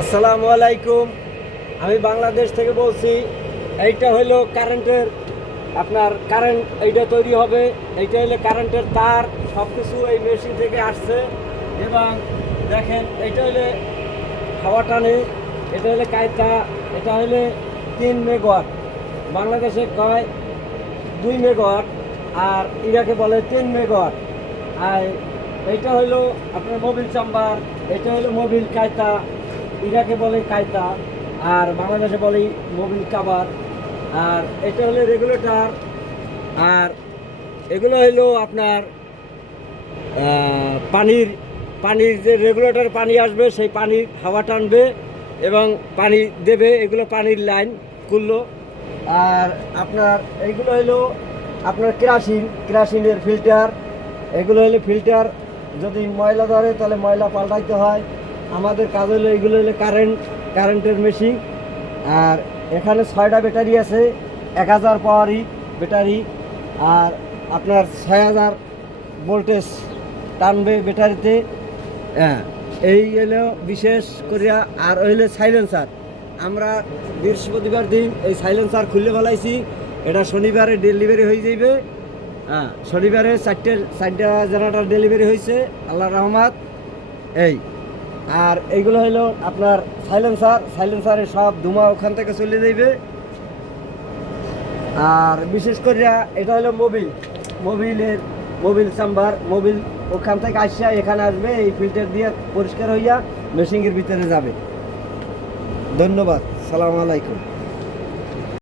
আসসালামু আলাইকুম। আমি বাংলাদেশ থেকে বলছি। এইটা হলো কারেন্টের, আপনার কারেন্ট এইটা তৈরি হবে। এইটা হলো কারেন্টের তার, সব কিছু এই মেশিন থেকে আসছে। এবং দেখেন, এইটা হলে হাওয়া টানে, এটা হলে কায়তা, এটা হলে 3 মেগাওয়াট। বাংলাদেশে কয় 2 মেগাওয়াট, আর ইরাকে বলে 3 মেগাওয়াট। আর এইটা হলো আপনার মোবিল চাম্বার, এটা হলো মোবিল কায়তা, ইরাকে বলে কায়তা, আর বাংলাদেশে বলে মোবিল কাবার। আর এটা হলো রেগুলেটর। আর এগুলো হলো আপনার পানির পানির যে রেগুলেটর পানি আসবে, সেই পানির হাওয়া টানবে এবং পানি দেবে। এগুলো পানির লাইন খুললো। আর আপনার এইগুলো হলো আপনার কেরাসিনের ফিল্টার। এগুলো হলো ফিল্টার, যদি ময়লা ধরে তাহলে ময়লা পাল্টাইতে হয়। আমাদের কাজ হলো এগুলো হলো কারেন্টের মেশিন। আর এখানে 6টা ব্যাটারি আছে, 1000 পাওয়ারই ব্যাটারি। আর আপনার 6000 ভোল্টেজ টানবে ব্যাটারিতে। হ্যাঁ, এই হলো বিশেষ করিয়া। আর হইলে সাইলেন্সার, আমরা বৃহস্পতিবার দিন এই সাইলেন্সার খুললে ফেলাইছি। এটা শনিবারে ডেলিভারি হয়ে যাইবে। হ্যাঁ, শনিবারে 4টা জেনারেটর ডেলিভারি হয়েছে, আল্লাহ রহমত। এই আর এইগুলো হলো আপনার সাইলেন্সারের সব ধোঁয়া ওখান থেকে চলে যাইবে। আর বিশেষ করে এটা হলো মোবিল চাম্বার। মোবিল ওখান থেকে আসিয়া এখানে আসবে, এই ফিল্টার দিয়ে পরিষ্কার হইয়া মেশিনের ভিতরে যাবে। ধন্যবাদ, সালাম আলাইকুম।